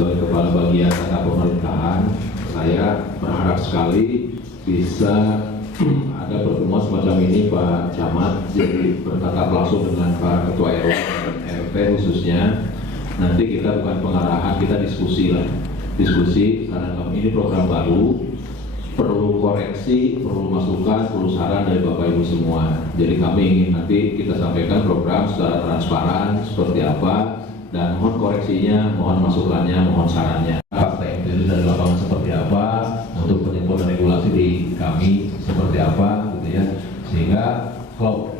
sebagai kepala bagian tata pemerintahan, saya berharap sekali bisa ada pertemuan semacam ini Pak Camat, jadi bertatap langsung dengan para ketua RW dan RT khususnya. Nanti kita bukan pengarahan, kita diskusi lah, karena ini program baru, perlu koreksi, perlu masukan, perlu saran dari Bapak Ibu semua. Jadi kami ingin nanti kita sampaikan program secara transparan seperti apa, dan mohon koreksinya, mohon masukannya, mohon sarannya. Fakta empiris dari lapangan seperti apa, untuk penyempurnaan regulasi di kami seperti apa, gitu ya. Sehingga kalau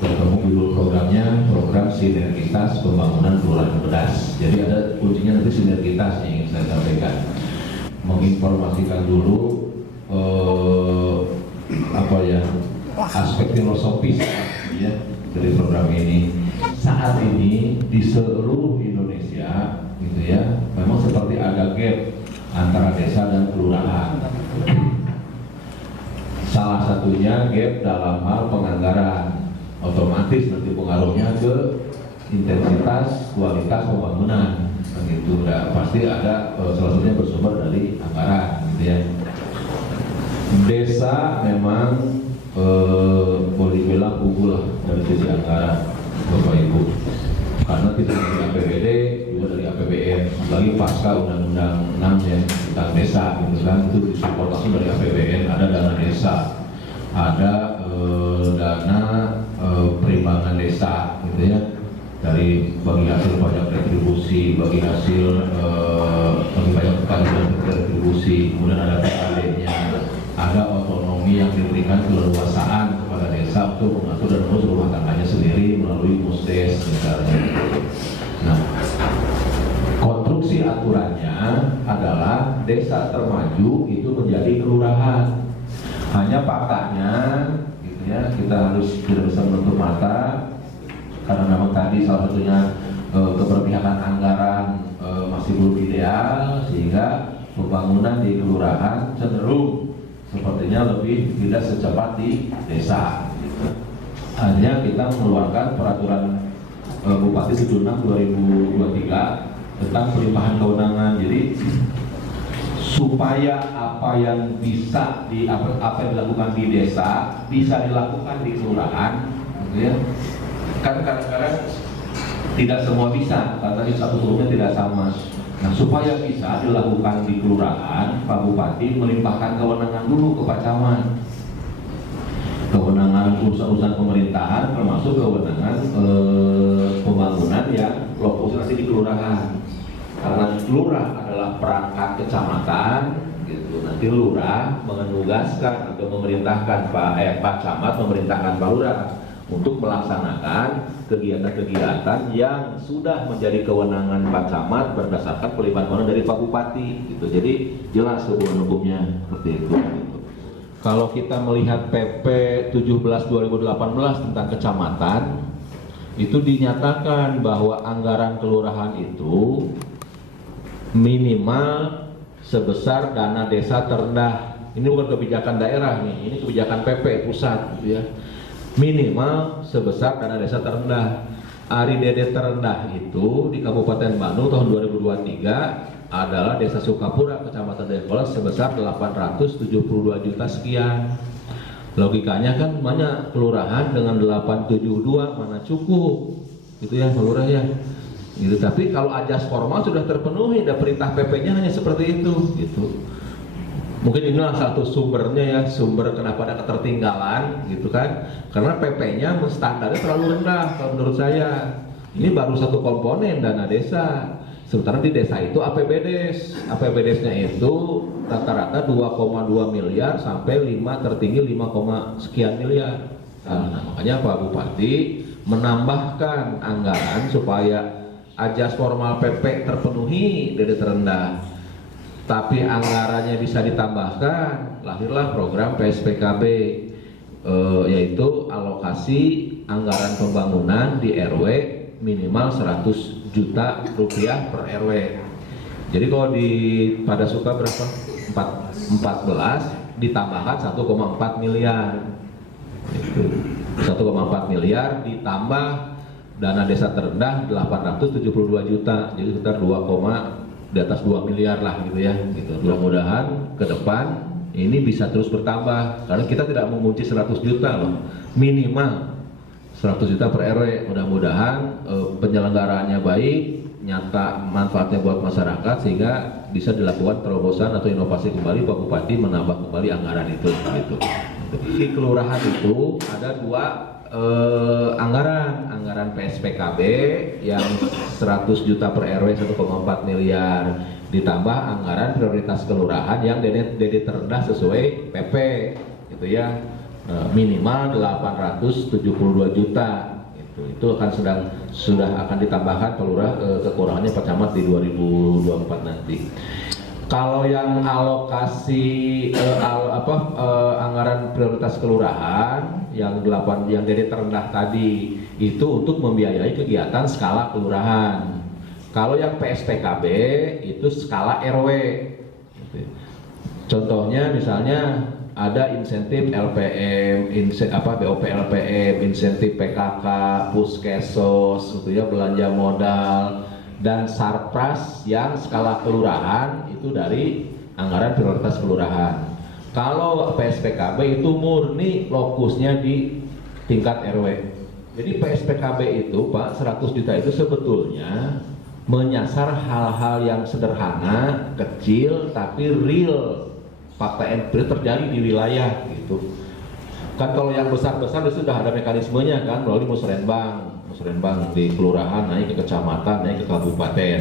bertemu judul programnya, program sinergitas pembangunan kelurahan Bedas. Jadi ada kuncinya nanti sinergitas yang ingin saya sampaikan. Menginformasikan dulu aspek filosofis ya dari program ini. Saat ini di seluruh Indonesia gitu ya, memang seperti ada gap antara desa dan kelurahan. Salah satunya gap dalam hal penganggaran, otomatis nanti pengaruhnya ke intensitas kualitas pembangunan begitu. Udah pasti ada salah satunya bersumber dari anggaran gitu ya. Desa memang boleh bilang unggul dari sisi anggaran Bapak Ibu, karena tidak dari APBD juga dari APBN, apalagi pasca Undang-Undang 6 ya tentang desa gitu kan, itu disupport langsung dari APBN. Ada dana desa, ada dana perimbangan desa gitu ya, dari bagi hasil pajak retribusi, bagi hasil bagi pajak keadilan retribusi, kemudian ada PAD-nya, ada otonomi yang diberikan keleluasaan kepada desa untuk mengatur dan mengurus rumah tangganya sendiri melalui musdes misalnya. Nah, konstruksi aturannya adalah desa termaju itu menjadi kelurahan. Hanya faktanya gitu ya, kita harus tidak bisa menutup mata karena memang tadi salah satunya keberpihakan anggaran masih belum ideal, sehingga pembangunan di kelurahan cenderung sepertinya lebih tidak secepat di desa gitu. Hanya kita mengeluarkan peraturan Bupati 76/2023 tentang pelimpahan kewenangan. Jadi supaya apa yang bisa apa yang dilakukan di desa bisa dilakukan di kelurahan gitu ya. Kan kadang-kadang tidak semua bisa, karena tadi satu turunnya tidak sama. Nah, supaya bisa dilakukan di kelurahan, Pak Bupati melimpahkan kewenangan dulu ke Pak Camat. Kewenangan urusan-urusan pemerintahan termasuk kewenangan pembangunan yang lokalisasi di kelurahan. Karena lurah adalah perangkat kecamatan, gitu. Nanti lurah menugaskan atau memerintahkan Pak Camat memerintahkan Pak Lurah untuk melaksanakan kegiatan-kegiatan yang sudah menjadi kewenangan Pak Camat berdasarkan pelimpahan kewenangan dari Pak Bupati gitu. Jadi jelas hubungan hukumnya seperti itu gitu. Kalau kita melihat PP 17/2018 tentang kecamatan, itu dinyatakan bahwa anggaran kelurahan itu minimal sebesar dana desa terendah. Ini bukan kebijakan daerah nih, ini kebijakan PP pusat gitu ya. Minimal sebesar dana desa terendah. ARIDD terendah itu di Kabupaten Bandung tahun 2023 adalah Desa Sukapura, Kecamatan Depok sebesar 872 juta sekian. Logikanya kan banyak kelurahan dengan 872 mana cukup gitu ya, Lurah ya. Gitu. Tapi kalau ajas formal sudah terpenuhi, ada perintah PP-nya hanya seperti itu gitu. Mungkin inilah satu sumbernya ya, sumber kenapa ada ketertinggalan gitu kan, karena PP-nya standarnya terlalu rendah kalau menurut saya. Ini baru satu komponen dana desa, sementara di desa itu APBDes. APBDes-nya itu rata-rata 2,2 miliar sampai 5 tertinggi 5, sekian miliar. Nah, makanya Pak Bupati menambahkan anggaran supaya ajas formal PP terpenuhi dari terendah. Tapi anggarannya bisa ditambahkan, lahirlah program PSPKB, yaitu alokasi anggaran pembangunan di RW minimal 100 juta rupiah per RW. Jadi kalau pada Suka berapa? 14 ditambahkan 1,4 miliar. 1,4 miliar ditambah dana desa terendah 872 juta, jadi sekitar 2,2 di atas 2 miliar lah gitu ya. Gitu. Mudah-mudahan ke depan ini bisa terus bertambah karena kita tidak mengunci 100 juta loh, minimal 100 juta per RW. Mudah-mudahan penyelenggaraannya baik, nyata manfaatnya buat masyarakat sehingga bisa dilakukan terobosan atau inovasi kembali, Pak Bupati menambah kembali anggaran itu gitu. Di kelurahan itu ada 2 anggaran PSPKB yang 100 juta per RW 1,4 miliar, ditambah anggaran prioritas kelurahan yang DD terendah sesuai PP gitu ya, minimal 872 juta gitu. Itu akan sudah akan ditambahkan kekurangannya Pak Camat di 2024 nanti. Kalau yang alokasi anggaran prioritas kelurahan yang DD terendah tadi itu untuk membiayai kegiatan skala kelurahan. Kalau yang PSPKB itu skala RW. Contohnya misalnya ada insentif LPM, BOP LPM, insentif PKK, Puskesos, gitu ya, belanja modal, dan Sarpras yang skala kelurahan itu dari anggaran prioritas kelurahan. Kalau PSPKB itu murni lokusnya di tingkat RW. Jadi PSPKB itu Pak 100 juta itu sebetulnya menyasar hal-hal yang sederhana, kecil, tapi real, fakta empiris terjadi di wilayah gitu. Kan kalau yang besar-besar itu sudah ada mekanismenya kan, melalui musrenbang di kelurahan, naik ke kecamatan, naik ke kabupaten.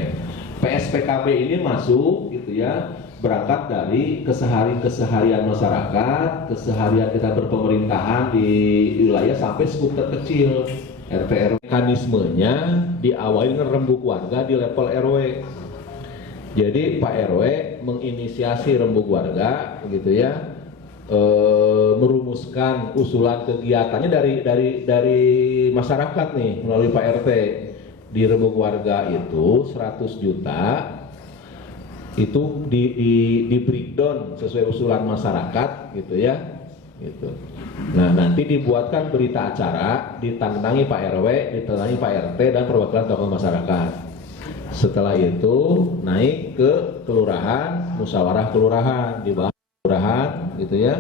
PSPKB ini masuk gitu ya, berangkat dari keseharian masyarakat, keseharian kita berpemerintahan di wilayah sampai skup terkecil. RT/RW mekanismenya diawali dengan rembuk warga di level RW. Jadi Pak RW menginisiasi rembuk warga gitu ya, merumuskan usulan kegiatannya dari masyarakat nih melalui Pak RT. Di rembuk warga itu 100 juta itu di breakdown sesuai usulan masyarakat gitu ya gitu. Nah nanti dibuatkan berita acara, ditandangi Pak RW, ditandangi Pak RT dan perwakilan tokoh masyarakat. Setelah itu naik ke kelurahan, musyawarah kelurahan, dibahas kelurahan gitu ya,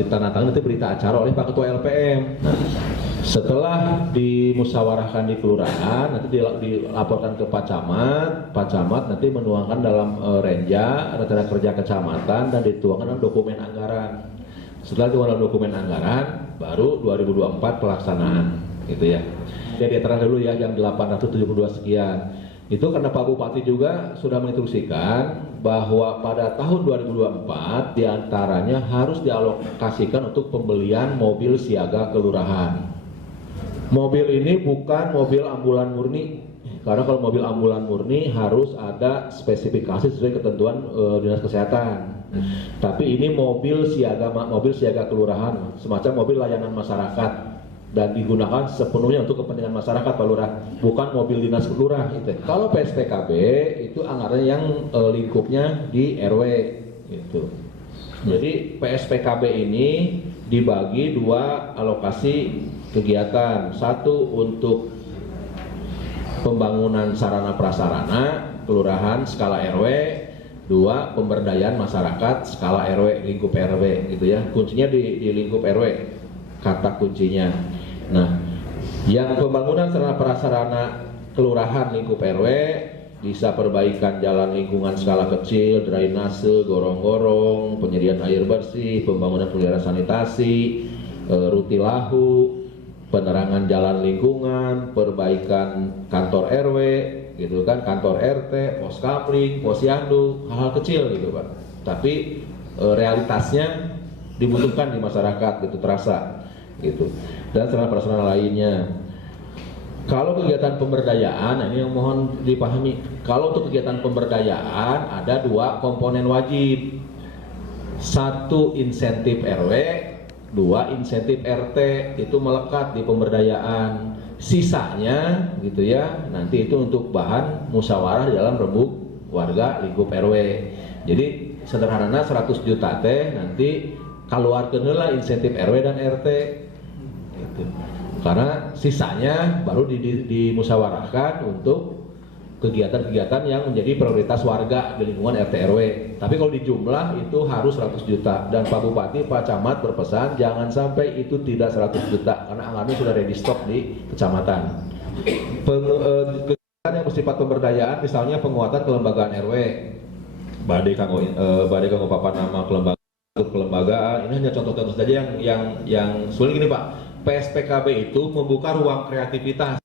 ditandatangani nanti berita acara oleh Pak Ketua LPM. Nah, setelah dimusyawarahkan di kelurahan, nanti dilaporkan ke Pak Camat nanti menuangkan dalam renja rencana kerja kecamatan dan dituangkan dalam dokumen anggaran. Setelah dituangkan dalam dokumen anggaran, baru 2024 pelaksanaan, gitu ya. Jadi terang dulu ya yang 872 sekian. Itu karena Pak Bupati juga sudah menginstruksikan bahwa pada tahun 2024 diantaranya harus dialokasikan untuk pembelian mobil siaga kelurahan. Mobil ini bukan mobil ambulan murni, karena kalau mobil ambulan murni harus ada spesifikasi sesuai ketentuan Dinas Kesehatan. Tapi ini mobil siaga kelurahan, semacam mobil layanan masyarakat dan digunakan sepenuhnya untuk kepentingan masyarakat Pak Lurah, bukan mobil dinas lurah itu. Kalau PSPKB itu anggarannya yang lingkupnya di RW gitu. Jadi PSPKB ini dibagi 2 alokasi kegiatan, satu untuk pembangunan sarana prasarana kelurahan skala RW, 2 pemberdayaan masyarakat skala RW lingkup RW gitu ya. Kuncinya di lingkup RW, kata kuncinya. Nah, yang pembangunan sarana prasarana kelurahan lingkup RW bisa perbaikan jalan lingkungan skala kecil, drainase, gorong-gorong, penyediaan air bersih, pembangunan pelihara sanitasi, rutilahu, penerangan jalan lingkungan, perbaikan kantor RW, gitu kan, kantor RT, pos kapling, posyandu, hal-hal kecil gitu Pak. Tapi realitasnya dibutuhkan di masyarakat gitu, terasa gitu. Dan sarana prasarana lainnya. Kalau kegiatan pemberdayaan, ini yang mohon dipahami. Kalau untuk kegiatan pemberdayaan ada 2 komponen wajib. 1 insentif RW, 2 insentif RT, itu melekat di pemberdayaan. Sisanya gitu ya, nanti itu untuk bahan musyawarah di dalam rembuk warga lingkup RW. Jadi sederhana 100 juta teh nanti keluarkan lah insentif RW dan RT gitu. Karena sisanya baru dimusyawarahkan untuk kegiatan-kegiatan yang menjadi prioritas warga di lingkungan RT RW. Tapi kalau di jumlah itu harus 100 juta, dan Pak Bupati, Pak Camat berpesan jangan sampai itu tidak 100 juta karena anggarannya sudah ready stock di kecamatan. Kegiatan yang bersifat pemberdayaan, misalnya penguatan kelembagaan RW, badai kanggo papan nama kelembagaan, ini hanya contoh-contoh saja yang sebenarnya gini Pak, PSPKB itu membuka ruang kreativitas.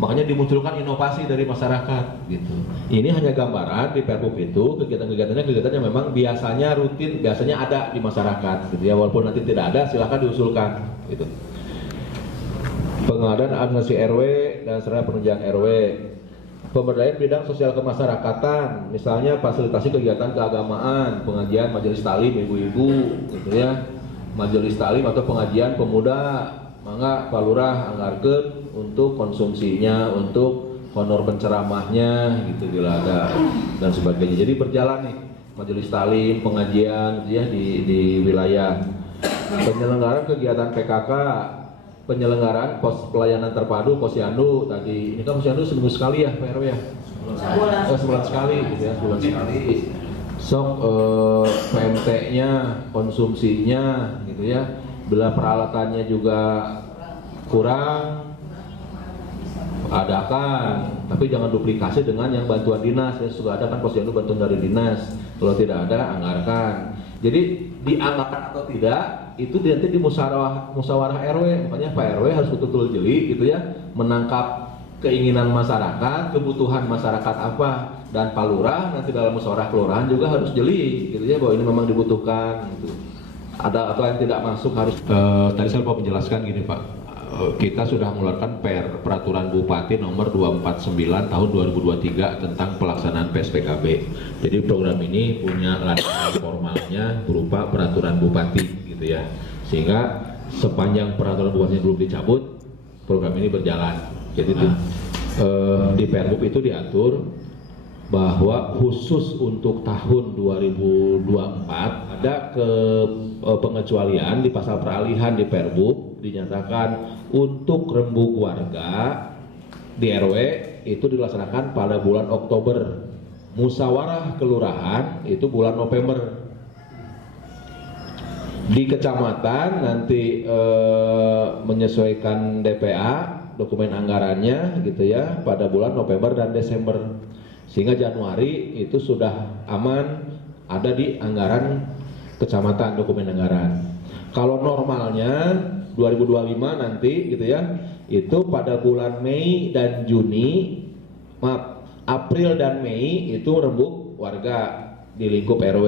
Makanya dimunculkan inovasi dari masyarakat gitu. Ini hanya gambaran di Perbub itu kegiatan-kegiatannya yang memang biasanya rutin, biasanya ada di masyarakat gitu ya. Walaupun nanti tidak ada, silakan diusulkan gitu. Pengadaan administrasi RW dan sarana penunjang RW. Pemberdayaan bidang sosial kemasyarakatan, misalnya fasilitasi kegiatan keagamaan, pengajian majelis talim ibu-ibu gitu ya. Majelis talim atau pengajian pemuda, mangga Pak Lurah anggarkeun untuk konsumsinya, untuk honor penceramahnya gitu bila ada dan sebagainya. Jadi berjalan nih majelis talim, pengajian gitu ya di wilayah. Penyelenggaraan kegiatan PKK, penyelenggaraan pos pelayanan terpadu posyandu tadi. Ini kan posyandu seminggu sekali ya Pak RW ya? Sebulan sekali gitu ya, sebulan sekali. Sok PMT-nya, konsumsinya gitu ya. Bila peralatannya juga kurang, adakan, tapi jangan duplikasi dengan yang bantuan dinas. Ya, sudah ada kan posyandu bantuan dari dinas. Kalau tidak ada, anggarkan. Jadi dianggarkan atau tidak itu nanti di musyawarah RW. Makanya Pak RW harus betul-betul jeli gitu ya, menangkap keinginan masyarakat, kebutuhan masyarakat apa, dan Pak Lurah nanti dalam musyawarah kelurahan juga harus jeli gitu ya, bahwa ini memang dibutuhkan gitu. Ada atau yang tidak masuk harus. Tadi saya mau menjelaskan gini Pak, kita sudah mengeluarkan peraturan Bupati nomor 249 tahun 2023 tentang pelaksanaan PSPKB. Jadi program ini punya landasan formalnya berupa peraturan Bupati gitu ya, sehingga sepanjang peraturan Bupati belum dicabut, program ini berjalan. Jadi di Perbub itu diatur bahwa khusus untuk tahun 2024 ada pengecualian di pasal peralihan di Perbub, dinyatakan untuk rembuk warga di RW itu dilaksanakan pada bulan Oktober, musyawarah kelurahan itu bulan November, di kecamatan nanti menyesuaikan DPA dokumen anggarannya gitu ya pada bulan November dan Desember, sehingga Januari itu sudah aman ada di anggaran kecamatan dokumen anggaran. Kalau normalnya 2025 nanti gitu ya, itu pada bulan Mei dan Juni, April dan Mei itu rembuk warga di lingkup RW.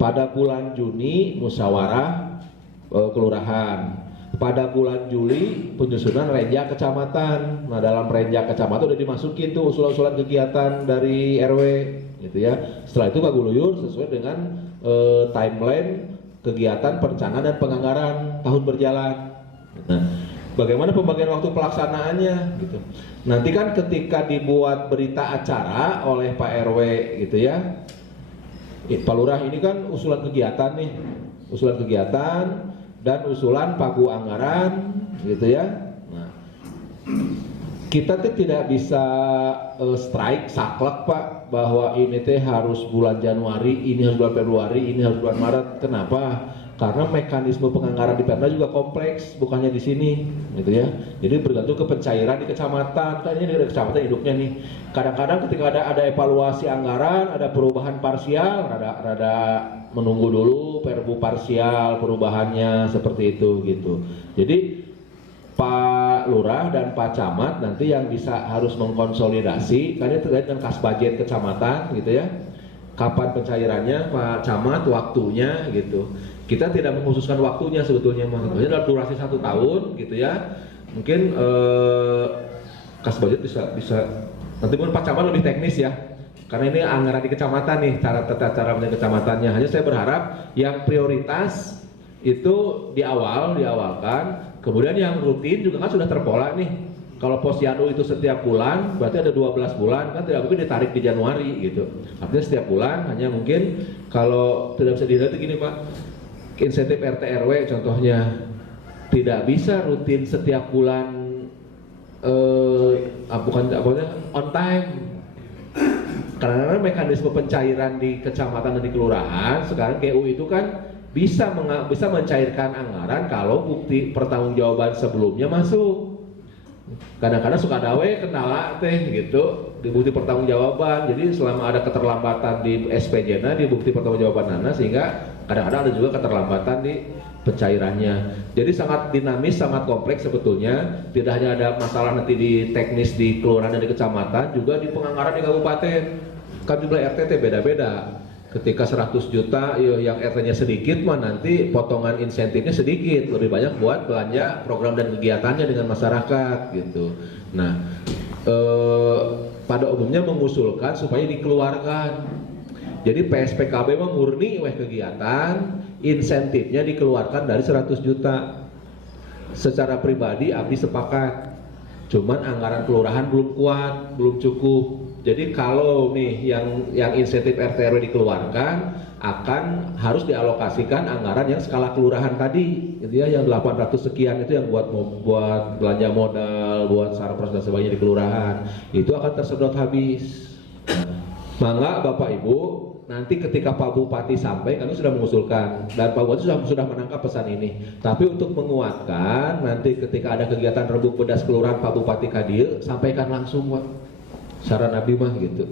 Pada bulan Juni musyawarah kelurahan. Pada bulan Juli penyusunan renjang kecamatan. Nah dalam renjang kecamatan udah dimasukin tuh usulan-usulan kegiatan dari RW gitu ya. Setelah itu Pak Guluyur sesuai dengan timeline kegiatan perencanaan dan penganggaran tahun berjalan. Nah, bagaimana pembagian waktu pelaksanaannya gitu. Nanti kan ketika dibuat berita acara oleh Pak RW gitu ya, Pak Lurah ini kan usulan kegiatan nih, usulan kegiatan dan usulan pagu anggaran gitu ya. Nah, kita tuh tidak bisa strike saklek Pak bahwa ini teh harus bulan Januari, ini harus bulan Februari, ini harus bulan Maret. Kenapa? Karena mekanisme penganggaran di Perda juga kompleks, bukannya di sini, gitu ya. Jadi bergantung ke pencairan di kecamatan. Kan ini dari kecamatan hidupnya nih. Kadang-kadang ketika ada evaluasi anggaran, ada perubahan parsial, rada menunggu dulu perbu parsial perubahannya seperti itu gitu. Jadi Pak Lurah dan Pak Camat nanti yang bisa harus mengkonsolidasi, karena terkait dengan kas budget kecamatan gitu ya. Kapan pencairannya Pak Camat, waktunya gitu. Kita tidak mengkhususkan waktunya sebetulnya, maksudnya dalam durasi 1 tahun gitu ya. Mungkin kas budget bisa nanti pun Pak Camat lebih teknis ya. Karena ini anggaran di kecamatan nih, cara menjadi kecamatannya. Hanya saya berharap yang prioritas itu diawalkan, kemudian yang rutin juga kan sudah terpola nih. Kalau posyandu itu setiap bulan, berarti ada 12 bulan, kan tidak mungkin ditarik di Januari gitu. Artinya setiap bulan, hanya mungkin kalau tidak bisa dilihat gini Pak, insentif RT RW contohnya tidak bisa rutin setiap bulan, bukan on time. Karena mekanisme pencairan di kecamatan dan di kelurahan sekarang GU itu kan bisa mencairkan anggaran kalau bukti pertanggungjawaban sebelumnya masuk. Kadang-kadang suka dawe kendala teh gitu di bukti pertanggungjawaban. Jadi selama ada keterlambatan di SPJ-na di bukti pertanggungjawaban sehingga kadang-kadang ada juga keterlambatan di pencairannya. Jadi sangat dinamis, sangat kompleks sebetulnya. Tidak hanya ada masalah nanti di teknis di kelurahan dan di kecamatan, juga di penganggaran di kabupaten. Kan jumlah RT beda-beda. Ketika 100 juta yang RT-nya sedikit mah nanti potongan insentifnya sedikit, lebih banyak buat belanja program dan kegiatannya dengan masyarakat gitu. Nah, pada umumnya mengusulkan supaya dikeluarkan. Jadi PSPKB mah murni kegiatan, insentifnya dikeluarkan dari 100 juta. Secara pribadi abdi sepakat. Cuman anggaran kelurahan belum kuat, belum cukup. Jadi kalau nih yang insentif RT RW dikeluarkan akan harus dialokasikan anggaran yang skala kelurahan tadi, gitu ya, yang 800 sekian itu yang buat belanja modal, buat sarpras dan sebagainya di kelurahan, itu akan tersedot habis. Mangga Bapak Ibu, nanti ketika Pak Bupati sampai, kami sudah mengusulkan dan Pak Bupati sudah menangkap pesan ini. Tapi untuk menguatkan, nanti ketika ada kegiatan rebuk pedas kelurahan Pak Bupati Kadil, sampaikan langsung Pak. Saran Nabi mah gitu.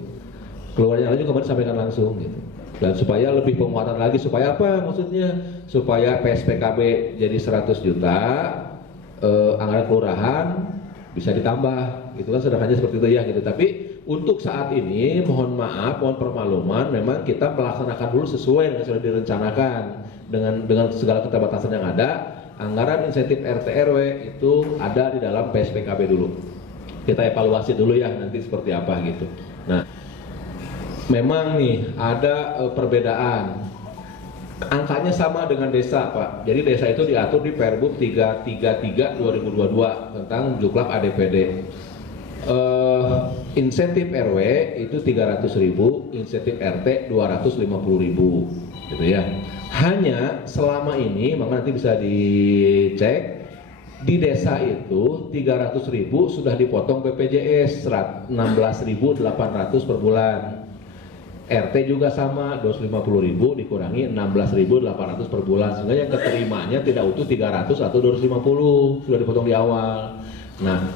Keluarnya lagi kemarin sampaikan langsung gitu. Dan supaya lebih penguatan lagi, supaya apa maksudnya? Supaya PSPKB jadi 100 juta, anggaran kelurahan bisa ditambah. Itu kan sederhananya seperti itu ya gitu. Tapi untuk saat ini mohon maaf, mohon permakluman, memang kita melaksanakan dulu sesuai dengan sudah direncanakan dengan segala keterbatasan yang ada. Anggaran insentif RT RW itu ada di dalam PSPKB dulu. Kita evaluasi dulu ya nanti seperti apa gitu. Nah, memang nih ada perbedaan. Angkanya sama dengan desa Pak. Jadi desa itu diatur di Perbup 333 2022 tentang juklak ADPD. Insentif RW itu 300.000, insentif RT 250.000 gitu ya. Hanya selama ini, maka nanti bisa dicek di desa itu 300.000 sudah dipotong BPJS 16.800 per bulan. RT juga sama 250.000 dikurangi 16.800 per bulan, sehingga yang keterimanya tidak utuh 300 atau 250 sudah dipotong di awal. Nah,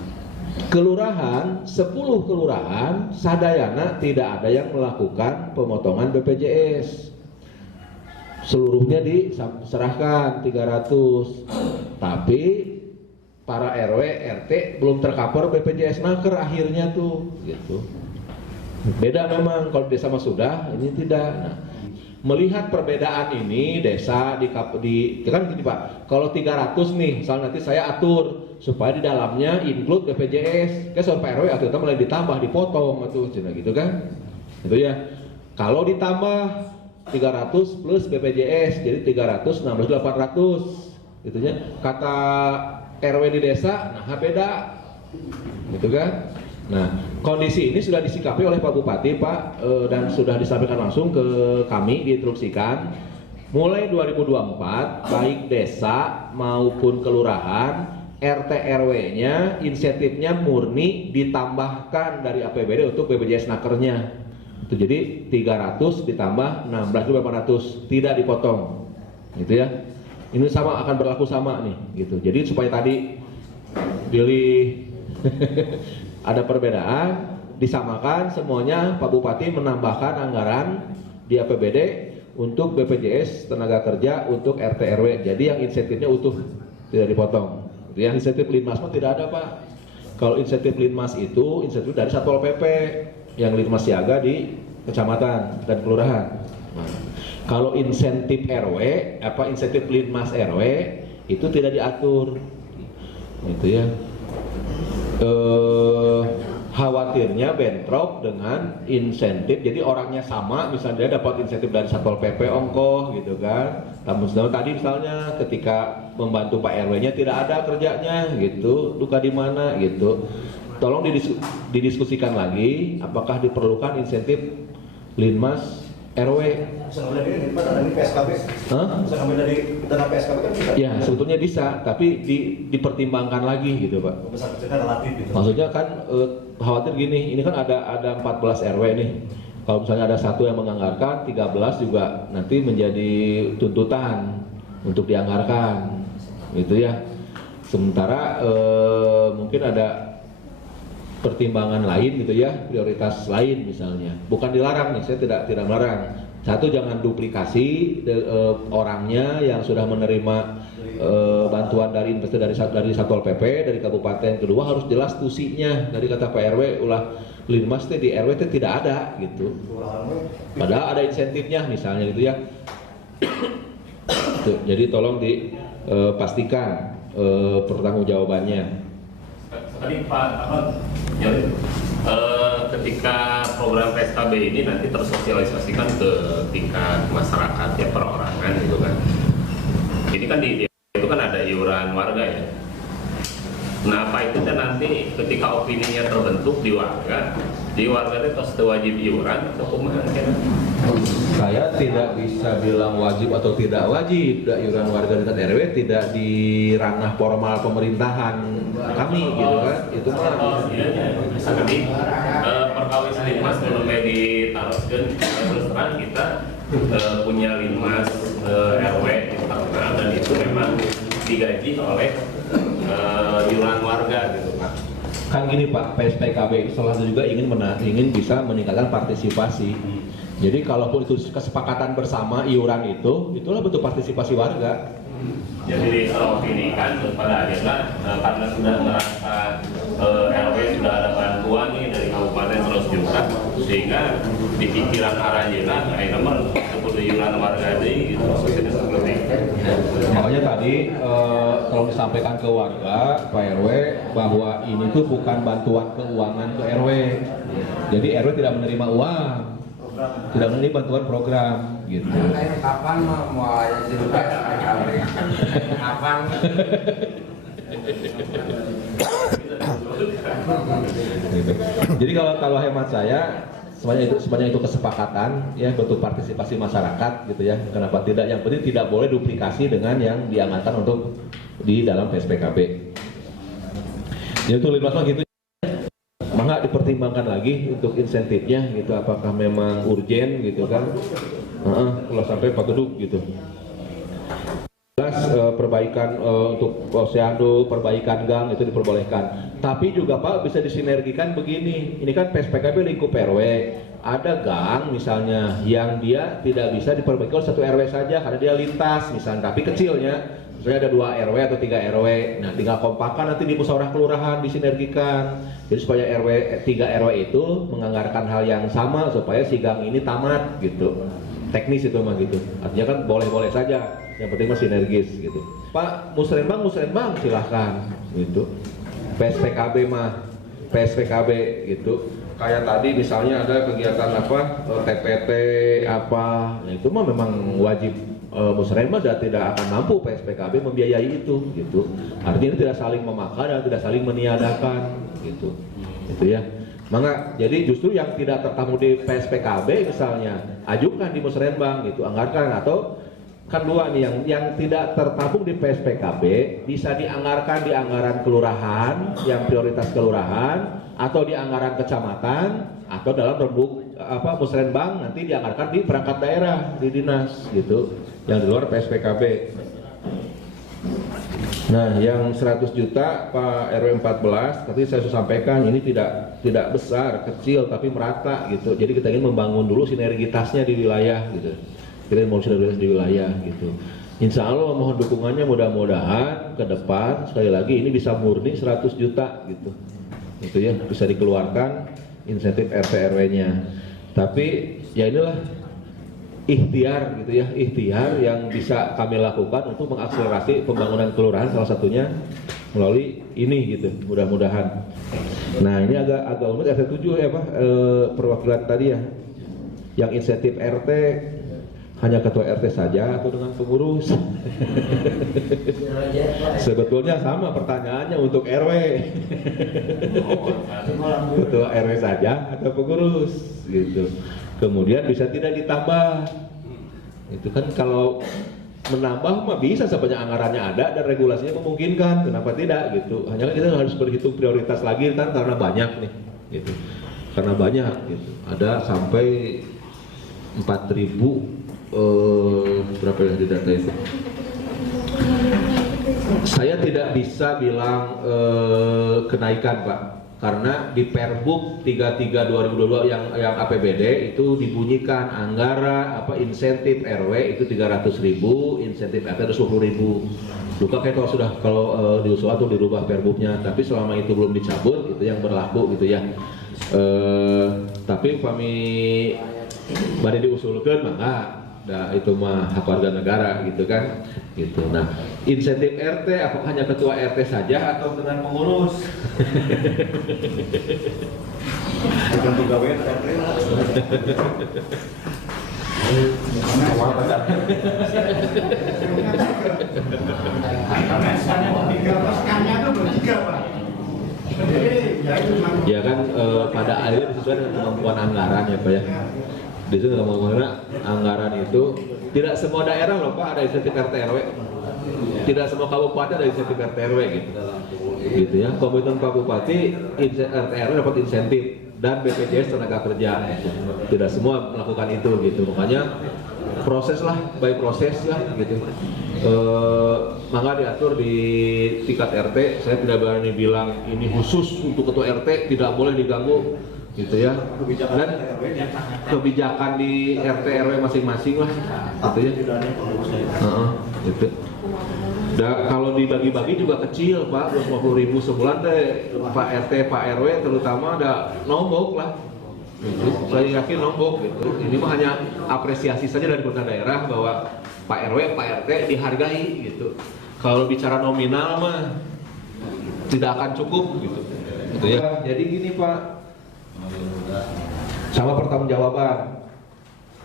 kelurahan 10 kelurahan sadayana tidak ada yang melakukan pemotongan BPJS. Seluruhnya diserahkan 300. Tapi para RW, RT belum tercover BPJS naker akhirnya tuh gitu. Beda memang kalau desa mah sudah, ini tidak. Nah, melihat perbedaan ini desa di kan gini Pak, kalau 300 nih, misalnya nanti saya atur supaya di dalamnya include BPJS, kan soal Pak RW atau kita mulai ditambah, dipotong atau gitu kan, gitu ya. Kalau ditambah 300 plus BPJS jadi 316.800 gitu ya. Kata RW di desa, nah beda gitu kan. Nah, kondisi ini sudah disikapi oleh Pak Bupati Pak, dan sudah disampaikan langsung ke kami, diinstruksikan mulai 2024 baik desa maupun kelurahan RT RW-nya insentifnya murni ditambahkan dari APBD untuk BPJS nakernya. Itu jadi 300 ditambah 16.800 tidak dipotong. Gitu ya. Ini sama akan berlaku sama nih gitu. Jadi supaya tadi pilih ada perbedaan, disamakan semuanya. Pak Bupati menambahkan anggaran di APBD untuk BPJS tenaga kerja untuk RT RW. Jadi yang insentifnya utuh, tidak dipotong. Yang insentif Linmas mah tidak ada Pak. Kalau insentif Linmas itu insentif dari Satpol PP yang Linmas siaga di kecamatan dan kelurahan. Nah, kalau insentif RW, insentif Linmas RW itu tidak diatur. Itu ya. Khawatirnya bentrok dengan insentif, jadi orangnya sama, misalnya dia dapat insentif dari Satpol PP ongkoh gitu kan. Namun tadi misalnya ketika membantu Pak RW-nya tidak ada kerjanya gitu, duka di mana gitu. Tolong didiskusikan lagi apakah diperlukan insentif Linmas RW. Bisa ngambil dari PSKB? Bisa ngambil dari dana PSKB kan bisa? Ya sebetulnya bisa, tapi dipertimbangkan lagi gitu Pak. Besar kecilnya relatif gitu. Maksudnya kan khawatir gini, ini kan ada 14 RW nih. Kalau misalnya ada satu yang menganggarkan, 13 juga nanti menjadi tuntutan untuk dianggarkan, gitu ya. Sementara mungkin ada pertimbangan lain gitu ya, prioritas lain misalnya. Bukan dilarang nih, saya tidak melarang. Satu, jangan duplikasi orangnya yang sudah menerima bantuan dari investasi dari Satpol PP dari kabupaten. Kedua, harus jelas tusinya dari kata Pak RW ulah linmas di RW tidak ada gitu. Padahal ada insentifnya misalnya gitu ya. Tuh, jadi tolong dipastikan pertanggungjawabannya. Tadi Pak ketika program PSKB ini nanti tersosialisasikan ke tingkat masyarakat ya, perorangan gitu kan. Ini kan itu kan ada iuran warga ya. Nah, apa itu kan nanti ketika opininya terbentuk di warga itu pasti wajib iuran atau kumaha kan? Saya tidak bisa bilang wajib atau tidak wajib. Iuran warga di RW tidak di ranah formal pemerintahan kami gitu kan. Itu mah jadi perkawis linmas menurut ditaruhkan terus terang kita punya linmas RW internal dan itu memang digaji oleh iuran warga gitu Pak. Kan gini Pak, PSPKB salah satu juga ingin bisa meningkatkan partisipasi. Jadi kalaupun itu kesepakatan bersama iuran itulah bentuk partisipasi warga. Jadi opini kan pada akhirnya karena sudah merasa RW sudah ada bantuan nih dari kabupaten 100 juta, sehingga di pikiran arahnya nomor seperti iuran warga ini gitu, maksudnya seperti itu. Makanya tadi kalau disampaikan ke warga Pak RW bahwa ini tuh bukan bantuan keuangan ke RW. Jadi RW tidak menerima uang, tidak menerima bantuan program gitu. Kapan mau juga kapan? Gitu. Jadi kalau hemat saya semuanya itu kesepakatan ya, bentuk partisipasi masyarakat gitu ya. Kenapa tidak? Yang penting tidak boleh duplikasi dengan yang diamankan untuk di dalam PSPKB. Jadi itu 15 gitu. Maka dipertimbangkan lagi untuk insentifnya gitu, apakah memang urgen gitu kan? Kalau sampai patuduk gitu. Perbaikan untuk posyandu, perbaikan gang itu diperbolehkan. Tapi juga Pak bisa disinergikan begini. Ini kan PSPKB lingkup RW. Ada gang misalnya yang dia tidak bisa diperbaiki oleh satu RW saja karena dia lintas misalnya, tapi kecilnya. Misalnya ada 2 RW atau 3 RW. Nah, tinggal kompakan nanti di musyawarah kelurahan disinergikan. Jadi supaya 3 RW itu menganggarkan hal yang sama supaya si gang ini tamat gitu. Teknis itu mah gitu. Artinya kan boleh-boleh saja. Yang penting mah sinergis gitu. Pak, musrenbang silahkan gitu. PSPKB gitu. Kayak tadi misalnya ada kegiatan apa TPT apa, nah, itu mah memang wajib musrenbang dan tidak akan mampu PSPKB membiayai itu gitu. Artinya tidak saling memakan dan tidak saling meniadakan gitu. Gitu ya. Maka jadi justru yang tidak tertamu di PSPKB misalnya ajukan di musrenbang gitu, anggarkan. Atau kan dua nih yang tidak tertabung di PSPKB bisa dianggarkan di anggaran kelurahan yang prioritas kelurahan atau di anggaran kecamatan atau dalam rembuk musrenbang nanti dianggarkan di perangkat daerah di dinas gitu yang di luar PSPKB. Nah, yang 100 juta Pak RW 14 tadi saya sudah sampaikan ini tidak besar, kecil tapi merata gitu. Jadi kita ingin membangun dulu sinergitasnya di wilayah gitu. Kita mau sinergitas di wilayah gitu. Insya Allah mohon dukungannya, mudah-mudahan ke depan sekali lagi ini bisa murni 100 juta gitu. Itu ya bisa dikeluarkan insentif RT RW-nya. Tapi ya inilah ikhtiar gitu ya, ikhtiar yang bisa kami lakukan untuk mengakselerasi pembangunan kelurahan, salah satunya melalui ini gitu, mudah-mudahan. Nah, ini agak umum RT 7 ya Pak, perwakilan tadi ya. Yang insentif RT hanya ketua RT saja atau dengan pengurus? Sebetulnya sama pertanyaannya untuk RW. Ketua RW saja atau pengurus gitu. Kemudian bisa tidak ditambah. Itu kan kalau menambah mah bisa sebanyak anggarannya ada dan regulasinya memungkinkan. Kenapa tidak gitu? Hanya kita harus berhitung prioritas lagi kan karena banyak nih. gitu. Karena banyak gitu. Ada sampai 4.000 berapa ya di data itu? Saya tidak bisa bilang kenaikan Pak, karena di Perbuk 33 2022 yang APBD itu dibunyikan insentif RW itu 300.000, insentif RT itu 10.000. Luka kayak kalau diusul atau dirubah Perbuknya, tapi selama itu belum dicabut itu yang berlaku gitu ya. Tapi kami bari diusulkan maka itu mah hak warga negara gitu kan gitu. Nah, insentif RT apakah hanya ketua RT saja atau dengan pengurus? Bukan pegawai RT. Ya kan pada akhirnya disesuaikan dengan kemampuan anggaran ya Pak ya. Di sini kemampuan anggaran itu tidak semua daerah loh Pak ada insentif RT RW. Tidak semua kabupaten ada insentif RT RW gitu ya. Komitmen Pak Bupati RT RW dapat insentif dan BPJS tenaga kerja. Tidak semua melakukan itu gitu. Makanya proses lah, by proses lah gitu. Maka diatur di tingkat RT. Saya tidak berani bilang ini khusus untuk ketua RT, tidak boleh diganggu gitu ya. Dan kebijakan di RT RW masing-masing lah gitu ya. Gitu. Kalau dibagi-bagi juga kecil Pak, 250.000 sebulan teh Pak RT Pak RW terutama ada nombok lah. Saya yakin nombok gitu. Ini mah hanya apresiasi saja dari pemerintah daerah bahwa Pak RW, Pak RT dihargai gitu. Kalau bicara nominal mah tidak akan cukup gitu. Gitu ya. Jadi gini Pak, sama pertanggungjawaban.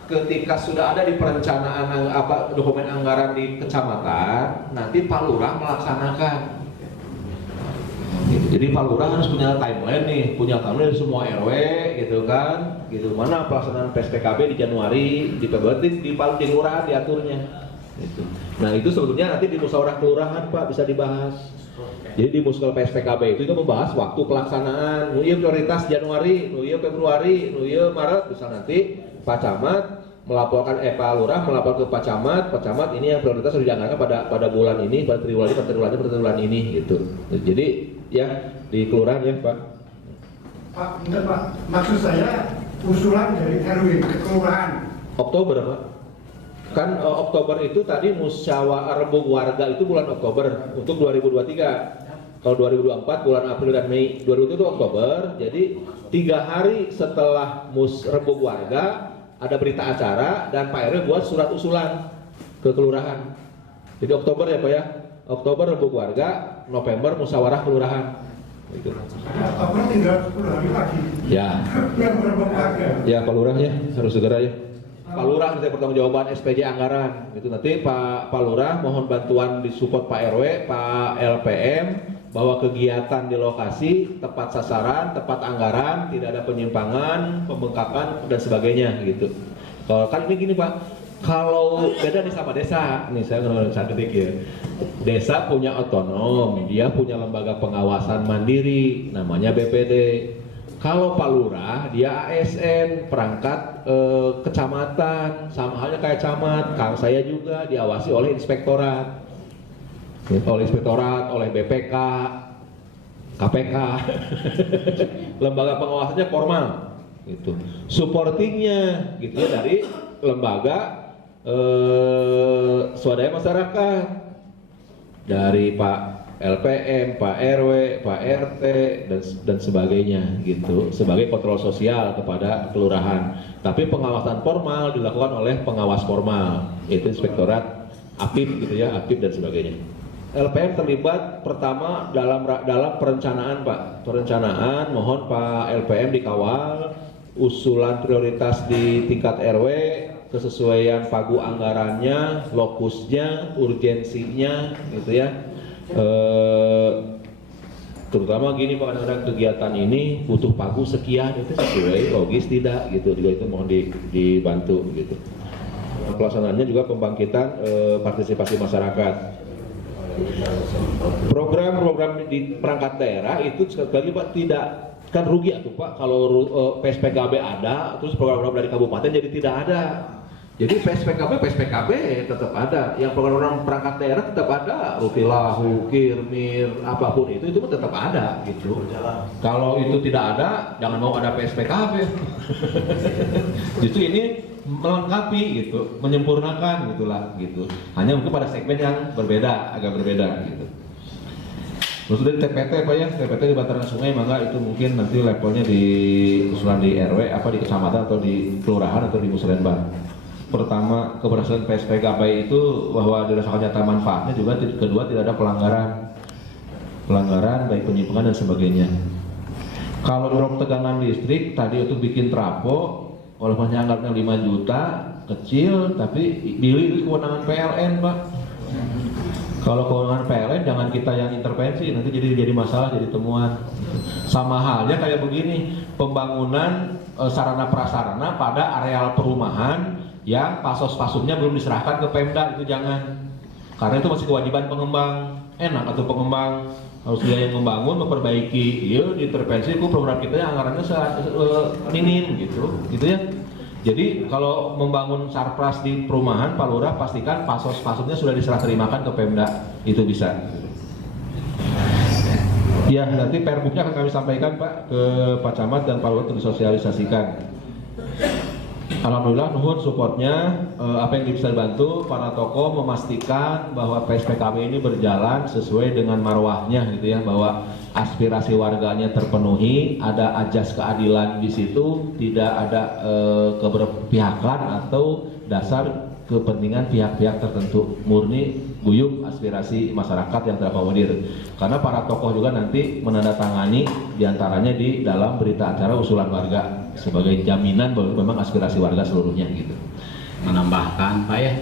Ketika sudah ada di perencanaan dokumen anggaran di kecamatan, nanti Pak Lurah melaksanakan. Jadi Pak Lurah harus punya timeline nih, punya timeline dari semua RW gitu kan, gitu. Mana pelaksanaan PSPKB di Januari, di Februari di Lurah diaturnya. Gitu. Nah itu sebetulnya nanti di musyawarah kelurahan Pak bisa dibahas. Jadi di muskal PSPKB itu membahas waktu pelaksanaan, prioritas Januari, Februari, Maret, bisa nanti Pak Camat melaporkan Pak Lurah melapor ke Pak Camat ini yang prioritas sudah dianggarkan pada bulan ini, pada triwulan ini gitu. Jadi ya di kelurahan ya Pak. Pak, bentar Pak, maksud saya usulan dari RW ke kelurahan. Oktober Pak. Kan Oktober itu tadi musyawarah rembuk warga itu bulan Oktober untuk 2023. Kalau 2024 bulan April dan Mei 2020 itu Oktober. Jadi 3 hari setelah rembuk warga ada berita acara dan Pak RW buat surat usulan ke kelurahan. Jadi Oktober ya Pak ya. Oktober rembuk warga, November musyawarah kelurahan. Gitu. Oktober tinggal 10 hari lagi. Ya. Rembuk warga. Ya Pak Lurah ya harus segera ya. Pak Lurah nanti pertanggungjawaban SPJ anggaran. Itu nanti Pak Lurah mohon bantuan disupport Pak RW, Pak LPM bahwa kegiatan di lokasi tepat sasaran, tepat anggaran, tidak ada penyimpangan, pembengkakan dan sebagainya gitu. Kalau kan ini gini Pak, kalau beda nih sama desa, nih saya ngomong detik ya. Desa punya otonom, dia punya lembaga pengawasan mandiri, namanya BPD. Kalau Pak Lurah dia ASN, perangkat kecamatan, sama halnya kayak camat. Kang saya juga diawasi oleh inspektorat. Oleh BPK, KPK, lembaga pengawasannya formal, gitu. Supportingnya, gitu ya dari lembaga swadaya masyarakat, dari Pak LPM, Pak RW, Pak RT dan sebagainya, gitu, sebagai kontrol sosial kepada kelurahan. Tapi pengawasan formal dilakukan oleh pengawas formal, itu inspektorat, APIP, gitu ya, APIP dan sebagainya. LPM terlibat pertama dalam perencanaan Pak. Perencanaan mohon Pak LPM dikawal usulan prioritas di tingkat RW, kesesuaian pagu anggarannya, lokusnya, urgensinya gitu ya. Terutama gini Pak, kadang-kadang kegiatan ini butuh pagu sekian, itu sesuai logis tidak gitu. Juga itu mohon dibantu gitu. Pelaksanaannya juga pembangkitan partisipasi masyarakat. Program-program di perangkat daerah itu sekali Pak tidak Kan rugi atuh Pak kalau PSPKB ada terus program-program dari kabupaten jadi tidak ada. Jadi PSPKB tetap ada, yang program perangkat daerah tetap ada, Rutilahu, Kirmir, apapun itu tetap ada gitu. Kalau itu tidak ada, jangan mau ada PSPKB. Justru ini melengkapi gitu, menyempurnakan gitulah gitu. Hanya mungkin pada segmen yang berbeda, agak berbeda gitu. Terus dari TPT Pak ya, TPT di bantaran sungai mangga itu mungkin nanti levelnya di usulan di RW, apa di kecamatan atau di kelurahan atau di musrenbang. Pertama, keberhasilan PSPKB itu bahwa dirasakan nyata manfaatnya, juga kedua tidak ada pelanggaran baik penyimpangan dan sebagainya. Kalau drop tegangan listrik tadi untuk bikin trapo, walaupun anggarnya 5 juta kecil, tapi pilih itu kewenangan PLN Pak. Kalau kewenangan PLN jangan kita yang intervensi, nanti jadi masalah, jadi temuan. Sama halnya kayak begini, pembangunan sarana prasarana pada areal perumahan yang pasos-pasumnya belum diserahkan ke Pemda, itu jangan, karena itu masih kewajiban pengembang. Enak atau pengembang harus dia yang membangun, memperbaiki, iya diintervensi ku program kita yang anggarannya minim gitu ya. Jadi kalau membangun sarpras di perumahan Pak Lurah, pastikan pasos-pasumnya sudah diserah terimakan ke Pemda, itu bisa. Ya nanti perbuknya akan kami sampaikan Pak ke Pak Camat dan Pak Lurah untuk disosialisasikan. Alhamdulillah nuhun supportnya, apa yang bisa dibantu para tokoh memastikan bahwa PSPKB ini berjalan sesuai dengan marwahnya gitu ya, bahwa aspirasi warganya terpenuhi, ada ajas keadilan di situ, tidak ada keberpihakan atau dasar kepentingan pihak-pihak tertentu, murni guyup aspirasi masyarakat yang terakomodir. Karena para tokoh juga nanti menandatangani diantaranya di dalam berita acara usulan warga sebagai jaminan bahwa memang aspirasi warga seluruhnya gitu. Menambahkan Pak ya,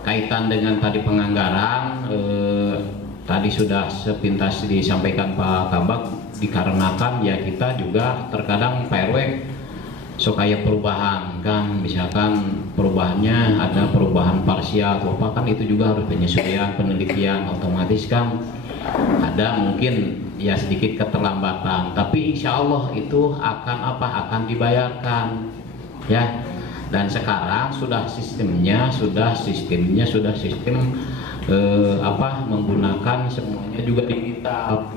kaitan dengan tadi penganggaran, tadi sudah sepintas disampaikan Pak Kabak, dikarenakan ya kita juga terkadang Pak RW supaya perubahan kan, misalkan perubahannya ada perubahan parsial atau apa kan, itu juga harus penyesuaian, penelitian, otomatis kan ada mungkin ya sedikit keterlambatan, tapi insya Allah itu akan dibayarkan ya. Dan sekarang sudah sistem menggunakan semuanya juga digital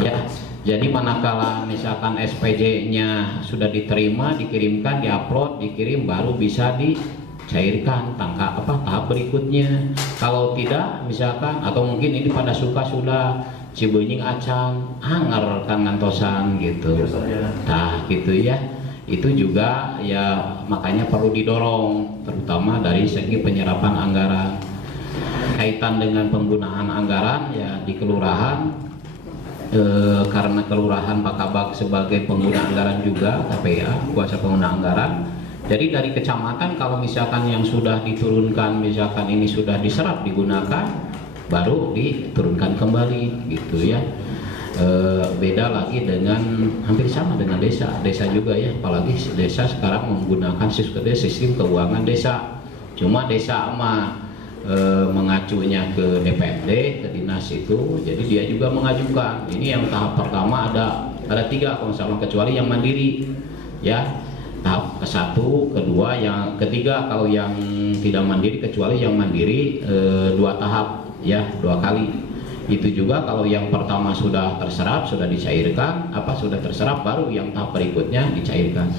ya. Jadi manakala misalkan SPJ-nya sudah diterima, dikirimkan, diupload, dikirim, baru bisa dicairkan tahap berikutnya. Kalau tidak misalkan, atau mungkin ini pada suka sudah cibenying acan, anger kan ngantosan gitu. Nah gitu ya. Itu juga ya makanya perlu didorong, terutama dari segi penyerapan anggaran. Kaitan dengan penggunaan anggaran ya di kelurahan, karena kelurahan Pak Kabak sebagai pengguna anggaran juga KPA, kuasa pengguna anggaran. Jadi dari kecamatan kalau misalkan yang sudah diturunkan, misalkan ini sudah diserap digunakan, baru diturunkan kembali gitu ya. Beda lagi dengan hampir sama dengan desa juga ya, apalagi desa sekarang menggunakan sistem keuangan desa. Cuma desa mengacunya ke DPRD, ke dinas itu, jadi dia juga mengajukan. Ini yang tahap pertama ada 3 kalau misalnya, kecuali yang mandiri ya, tahap ke-1, kedua, yang ketiga kalau yang tidak mandiri, kecuali yang mandiri 2 tahap ya, 2 kali. Itu juga kalau yang pertama sudah terserap, sudah dicairkan, sudah terserap, baru yang tahap berikutnya dicairkan.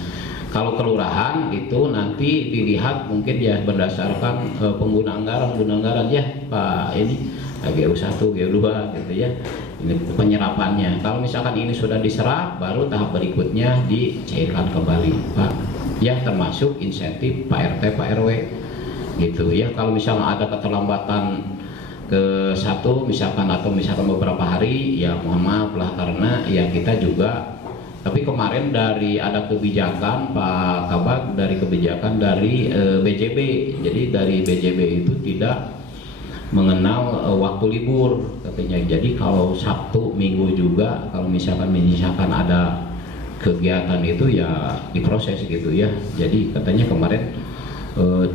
Kalau kelurahan itu nanti dilihat mungkin ya berdasarkan pengguna anggaran ya Pak, ini GU1, GU2 gitu ya, ini penyerapannya. Kalau misalkan ini sudah diserap, baru tahap berikutnya dicairkan kembali Pak ya, termasuk insentif Pak RT, Pak RW gitu ya. Kalau misalnya ada keterlambatan ke-1 misalkan, atau misalkan beberapa hari, ya mohon maaf lah, karena ya kita juga. Tapi kemarin ada kebijakan Pak Kabak, dari kebijakan dari BJB, jadi dari BJB itu tidak mengenal waktu libur katanya. Jadi kalau Sabtu Minggu juga kalau misalkan ada kegiatan itu ya diproses gitu ya. Jadi katanya kemarin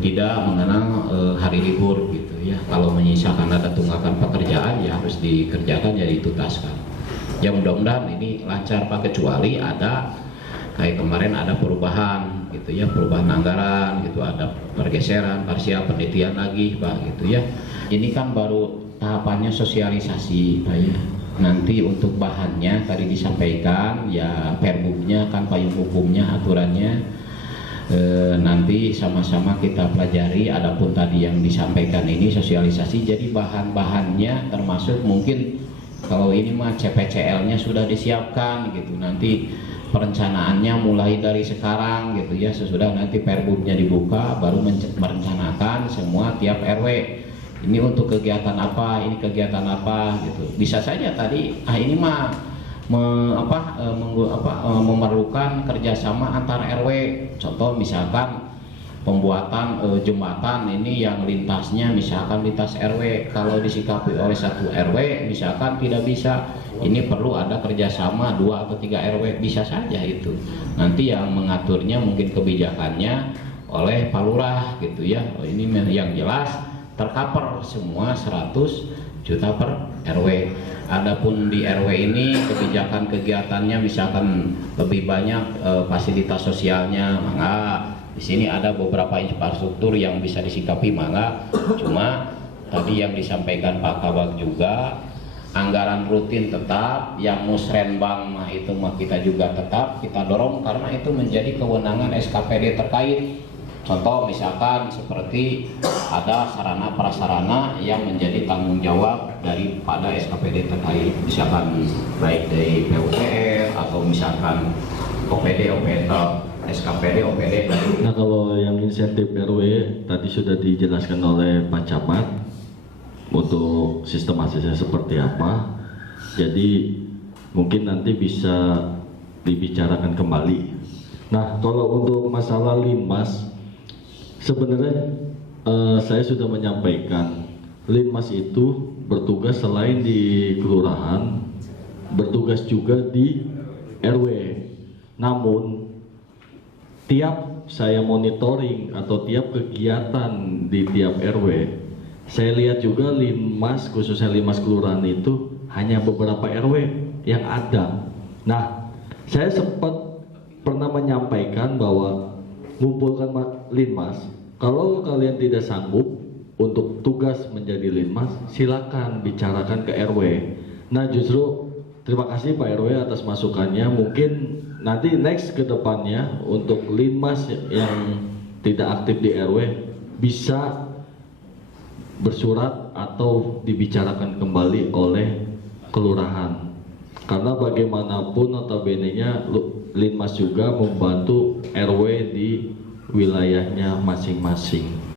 tidak mengenal hari libur gitu ya. Kalau menyisakan ada tunggakan pekerjaan ya harus dikerjakan, jadi dituntaskan. Ya mudah-mudahan ini lancar Pak, kecuali ada kayak kemarin ada perubahan gitu ya, perubahan anggaran gitu, ada pergeseran parsial penelitian lagi Pak gitu ya. Ini kan baru tahapannya sosialisasi Pak ya. Nanti untuk bahannya tadi disampaikan ya, perbubnya kan payung hukumnya, aturannya nanti sama-sama kita pelajari. Adapun tadi yang disampaikan ini sosialisasi, jadi bahan-bahannya termasuk mungkin kalau ini mah CPCL-nya sudah disiapkan gitu, nanti perencanaannya mulai dari sekarang gitu ya, sesudah nanti perbubnya dibuka baru merencanakan semua tiap RW ini untuk kegiatan apa, ini kegiatan apa gitu. Bisa saja tadi ini mah memerlukan kerjasama antar RW, contoh misalkan pembuatan jembatan ini yang lintasnya misalkan lintas RW, kalau disikapi oleh satu RW misalkan tidak bisa, ini perlu ada kerjasama 2 atau 3 RW, bisa saja itu. Nanti yang mengaturnya mungkin kebijakannya oleh Pak Lurah gitu ya. Ini yang jelas tercover semua 100 juta per RW. Adapun di RW ini kebijakan kegiatannya misalkan lebih banyak fasilitas sosialnya, maka di sini ada beberapa infrastruktur yang bisa disikapi, maka cuma tadi yang disampaikan Pak Kabag juga, anggaran rutin tetap, yang musrenbang mah itu mah kita juga tetap kita dorong karena itu menjadi kewenangan SKPD terkait. Contoh misalkan seperti ada sarana prasarana yang menjadi tanggung jawab daripada SKPD terkait, misalkan baik dari PUPR atau misalkan OPD, SKPD, OPD. Nah, kalau yang insentif RW tadi sudah dijelaskan oleh Pak Camat untuk sistematisnya seperti apa, jadi mungkin nanti bisa dibicarakan kembali. Nah, kalau untuk masalah Linmas, sebenarnya saya sudah menyampaikan Linmas itu bertugas selain di kelurahan, bertugas juga di RW. Namun tiap saya monitoring atau tiap kegiatan di tiap RW, saya lihat juga Linmas, khususnya Linmas kelurahan itu hanya beberapa RW yang ada. Nah, saya sempat pernah menyampaikan bahwa mengumpulkan Linmas, kalau kalian tidak sanggup untuk tugas menjadi Linmas, silakan bicarakan ke RW. Nah, justru terima kasih Pak RW atas masukannya. Mungkin nanti next ke depannya untuk Linmas yang tidak aktif di RW bisa bersurat atau dibicarakan kembali oleh kelurahan. Karena bagaimanapun notabene-nya Linmas juga membantu RW di wilayahnya masing-masing.